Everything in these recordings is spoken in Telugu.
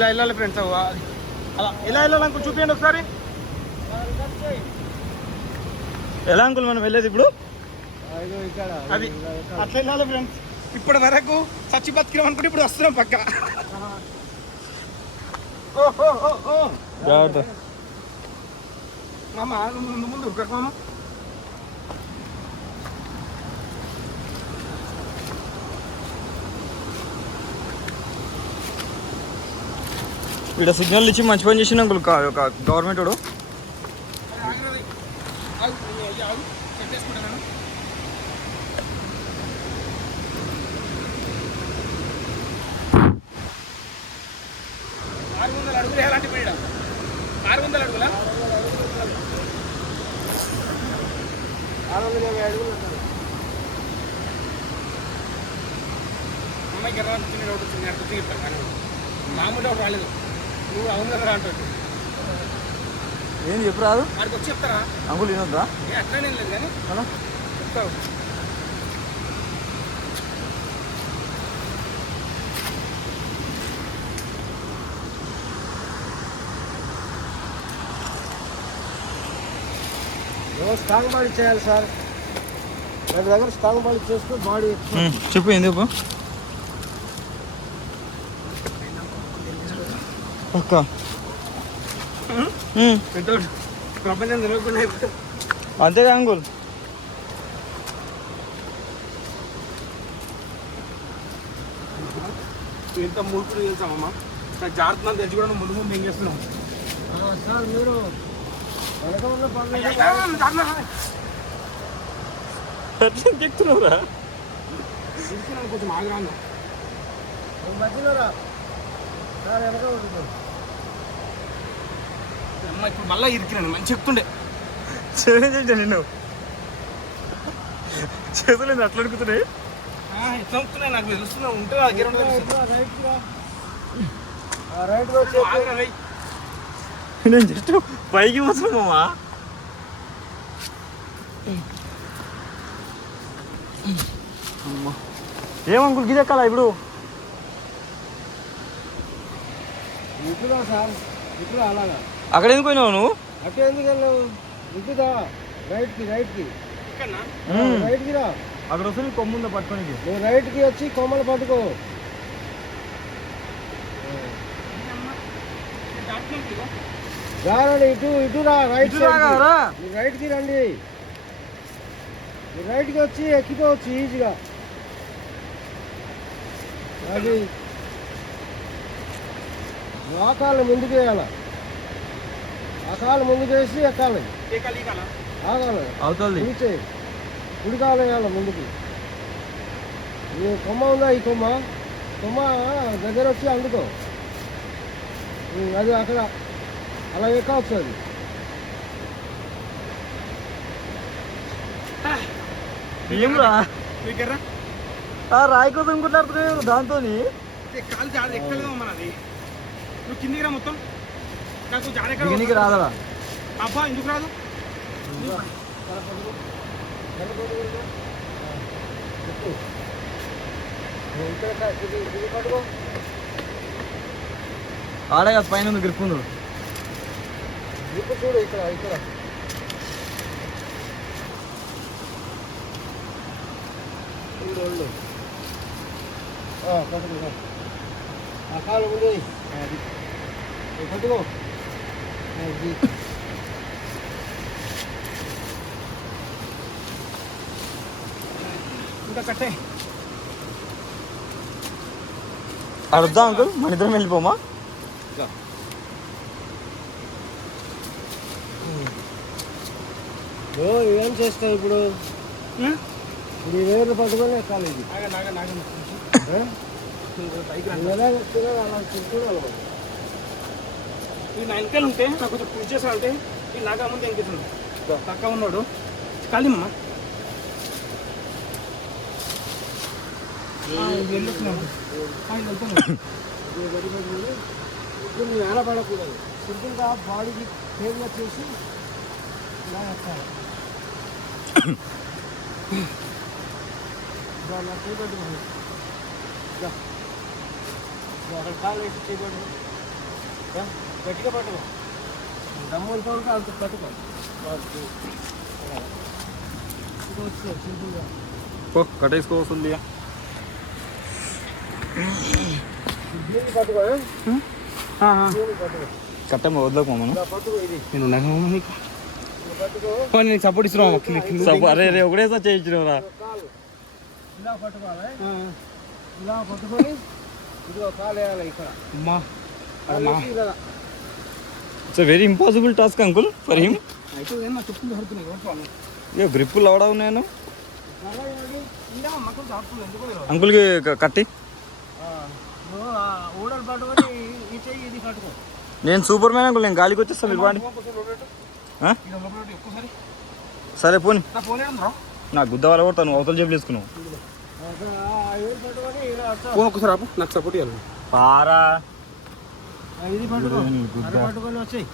ఇలా వెళ్ళాలి ఫ్రెండ్స్. అలా ఎలా వెళ్ళాలి అంకుల్ చూపించండి ఒకసారి. ఎలా అంకుల్ మనం వెళ్ళేది ఇప్పుడు? అది అట్లా వెళ్ళాలి ఫ్రెండ్స్. ఇప్పటి వరకు చచ్చి బతికినాం అనుకుంటే ఇప్పుడు వస్తున్నాం పక్క. మామ ముందు మామ ఇక్కడ సిగ్నల్ ఇచ్చి మంచి పని చేసిన అంకుల్ గవర్నమెంట్ వాడు. అమ్మాయికి ఎర్ర వచ్చింది డౌట్ వచ్చింది నేను గుర్తు చెప్తాను కానీ మామూలు డౌట్ రాలేదు. నువ్వు అవును కదా అంటాడు. ఏం చెప్పు రాదు వాడికి వచ్చి చెప్తారా అంకుల్ వినొద్దా? అట్లనే లేదు కానీ అలా చెప్తావు. స్ట్రాంగ్ బాడీ చేయాలి సార్. నా దగ్గర స్ట్రాంగ్ బాడీ చేస్తూ బాడీ చెప్పు ఎందుకు అక్క ప్రపంచం తెలియకుండా అంతేగా అంకుల్. ఎంత మూర్ఖుడు తెలుసామమ్మా. జాగ్రత్త తెలిసి కూడా నువ్వు ముందు ముందు ఏం చేస్తున్నావు సార్? మీరు చెప్తున్నావురా కొంచెం ఆగ్రహంగా మధ్యలోరా సార్ వెనక అమ్మ. ఇప్పుడు మళ్ళీ ఇరికినాను మంచి చెప్తుండే చేసా నిన్ను చేసలేదు అట్లా అడుగుతున్నాయి. ఎట్లా అవుతున్నాయి నాకు తెలుస్తున్నా ఉంటే రైట్ నేను జస్ట్ పైకి వస్తున్నామా. ఏమంకుల్ గిది ఎక్కాలా ఇప్పుడు? ఇప్పుడా సార్ ఇప్పుడు అలాగా. అక్కడ ఎందుకు పోయినావు నువ్వు? అక్కడ ఎందుకు వెళ్ళావు? ఇప్పుదా రైట్కి రైట్కి రైట్కి రా. అక్కడ వస్తే నీ కొమ్ముందా పట్టుకోనికి. నువ్వు రైట్కి వచ్చి కొమ్మలు పట్టుకో. రారండి ఇటు ఇటు రా. రైట్ రైట్కి రండి. రైట్కి వచ్చి ఎక్కిపోవచ్చు ఈజీగా. అది ఆ కాళ్ళు ముందుకు వేయాలి. ఆ కాళ్ళు ముందుకు వేసి ఎక్కాలి. ఆగాలి అవుతుంది. కుడి కాలు వేయాలి ముందుకు. ఈ కొమ్మ ఉందా? ఈ కొమ్మ దగ్గర వచ్చి అందుకో. అది అక్కడ అలా ఎక్కవచ్చు. అది ఏమ్రా రాయి కోసం కొట్లాడుతున్నావు దాంతో కాలు చాలా ఎక్కలేదా మనది. నువ్వు కిందికి రా మొత్తం. నాకు జాగ్రత్త రాదా అబ్బా? ఎందుకు రాదు? ఆడే కదా పైన గ్రిప్ ఉంది. గ్రిప్ చూడు ఇక్కడ ఇక్కడ పట్టుకో. ఆ కాలు ముందు పట్టుకో. ఇంకా కట్టే అడుద్దాం అంకుల్. మన ఇద్దరం వెళ్ళిపోమా? ఏం చేస్తావు ఇప్పుడు? ఇది వేరు పట్టుకొని ఎక్కాలి. ఇది ఎలా ఎక్కినా అలా చూసుకోవాలి. ఈ నా వెనకాల ఉంటే నాకు కొంచెం పూజ చేసాలంటే ఈ నాగా ముందు ఎంకితుంది పక్క ఉన్నాడు కాలిమ్మ వెళ్తున్నాడు. ఇప్పుడు ఎలా పడకూడదు. సింపుల్గా బాడీకి ఫేవ్గా చేసి ఇలా ఎక్కాలి. చేపట్టుకోండి. అక్కడ కాలు వేసి చేపట్టు. గట్టిగా పట్టుకో, దమ్ములు కొడుకు అంత పట్టుకో. కట్టేసుకో వస్తుంది పట్టుకో, కట్టమ్మ వద్దకు మనం పట్టుకో. ఇది నేను పట్టుకో, నీకు సపోర్ట్ ఇస్తున్నావు. అరే రే ఒకటేసారి చేయించినవురా. కాలు ఇలా పట్టుకోవాలి, ఇలా పట్టుకొని ఇదిగో కాలు వేయాలి ఇక్కడ. It's very impossible task uncle for him. ఇక గ్రిప్పులు అవడా ఉన్నాను అంకుల్కి కట్టి. ఊడలు పట్టుకొని ఇది కట్టుకో. నేను సూపర్ మ్యాన్ అంకుల్, నేను గాలికి వచ్చేస్తాను. మీరు వాడి సరే పోనీ, నాకు గుద్ద వాళ్ళ కూడా తను అవతల జేబులు వేసుకున్నావు. ఒకసారి నాకు సపోర్ట్ ఇవ్వాలి. పారా ఇది పట్టుకొని వచ్చాయి.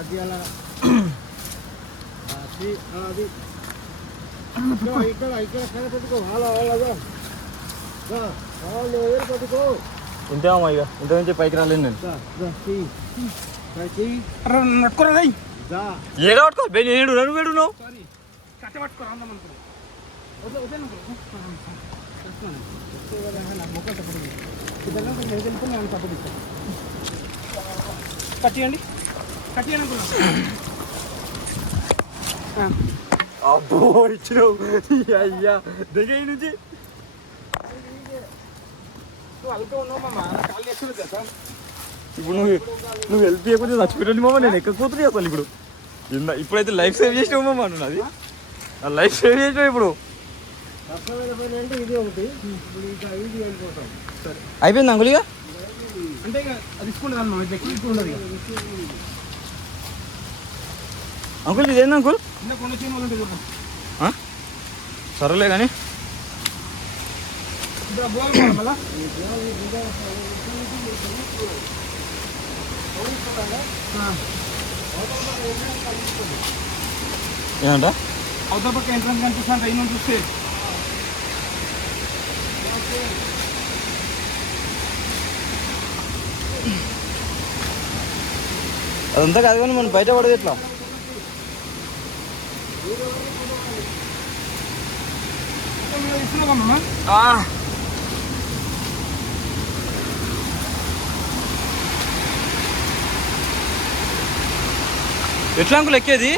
అది అలా అది ఇక్కడ ఇక్కడ పెట్టుకో. అలా అలాగా పట్టుకో. ఇంతేమో ఇక ఇంత నుంచి పైకి రాలేదు నేను. ఏదో పట్టుకో ఏడు రెండు వేడు నువ్వు. కట్టియండి కట్టియండి. అబ్బో ఇచ్చినావు అయ్యా దగ్గర నుంచి. ఇప్పుడు నువ్వు హెల్ప్ చేయకపోతే చచ్చిపోయాడు మామ. నేను ఎక్కకపోతుంది అసలు ఇప్పుడు. ఇప్పుడైతే లైఫ్ సేవ్ చేసినావు మామ. నువ్వు అది లైఫ్ సేవ్ చేసినావు ఇప్పుడు. అయిపోయింది అంకుల్ ఇక. అంటే ఇక తీసుకుంటుంది అంకుల్. ఇదేంది అంకుల్? సరేలే కానీ ఏమంట అవతల పక్క ఎంట్రన్స్ కనిపిస్తాను అయిన చూస్తే. అదంతా కాదు కానీ మనం బయట పడదు ఎట్లా? ఎట్లా అంకుల్ ఎక్కేది?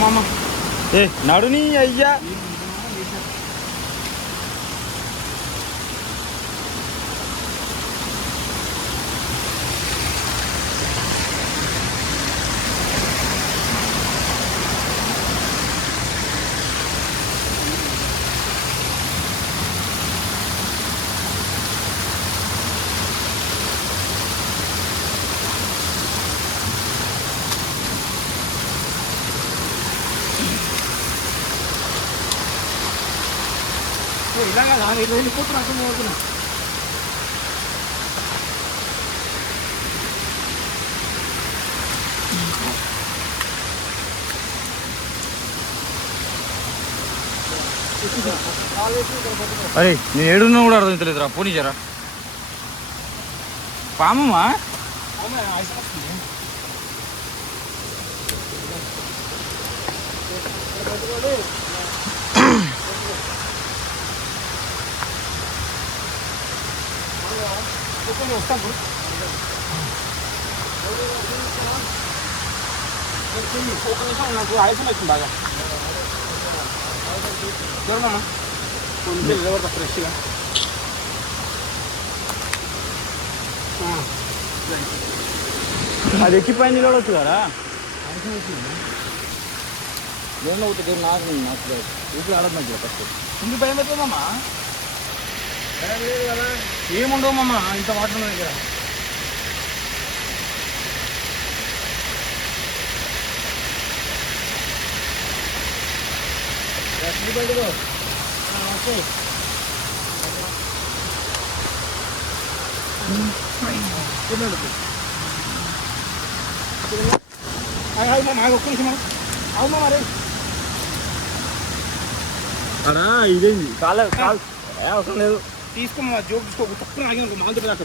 మామ ఏ నడుని అయ్యా. ఇలాగా వెళ్ళిపోతున్నా అర్థం అవుతున్నా. అరే నేను ఏడున్నా కూడా అర్థం తెలియదురా. పోనీ జరా పామమ్మా. వస్తాను నాకు ఆయాసం వచ్చింది బాగా. దూరమమ్మా కొంచెం నిలబడతా ఫ్రెష్గా. అది ఎక్కిపోయి నిలబడవచ్చు కదా. నేను అవుతుంది నాకు ఇప్పుడు ఆడదు నాకు ఫస్ట్. ఇందుకు భయం అవుతుందమ్మా. లేదు కదా. ఏముండవు మామ ఇంత వాటర్ ఉన్న దగ్గర. ఒక్క నిమిషం అవునా మరి అడా ఇదేంది కాలు అవసరం లేదు. తీసుకోమా జోక్ తీసుకో తక్కువ ఆగి మాంత దాకా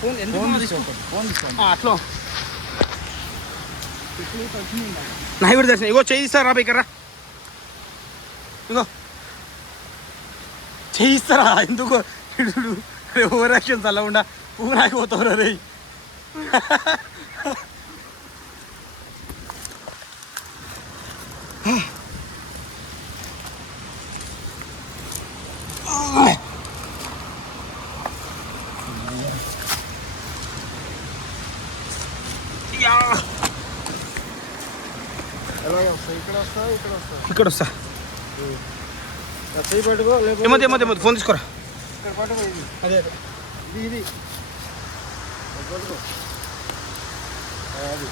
ఫోన్ ఎందుకు అట్లా నా కూడా దర్శనం ఇగో చేయిస్తారా ఇక్కడ ఇగో చేయిస్తారా ఎందుకు ఓవర్ యాక్షన్ చల్లకుండా పువ్వు నాకిపోతావు రే. ఎలాగే వస్తాయి ఇక్కడ వస్తాయి ఇక్కడ వస్తా చేయి పెట్టుకో ఏమవుతుంది ఫోన్ తీసుకోరా. ఇక్కడ పట్టుకో ఇది అదే ఇది పట్టుకో అది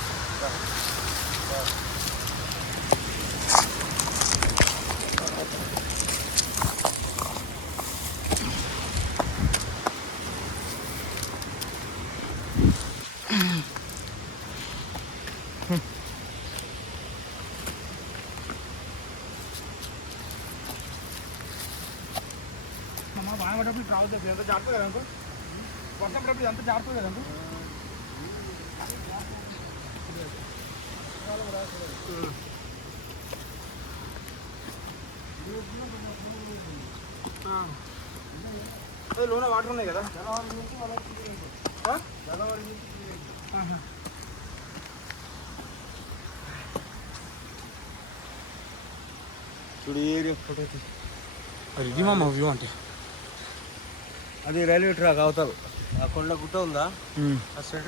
బాగా పడ్డప్పుడు రావద్దు ఎంత జాగ్రత్త కదా అనుకో వర్షం పడ్డప్పుడు ఎంత జాగ్రత్త కదా అనుకో. లోన వాటర్ ఉన్నాయి కదా చూడు ఏరియా ఫోటో అది ఇది మా వ్యూ అంటే అది రైల్వే ట్రాక్ అవతల ఆ కొండ గుట్ట ఉందా ఆ సెంటర్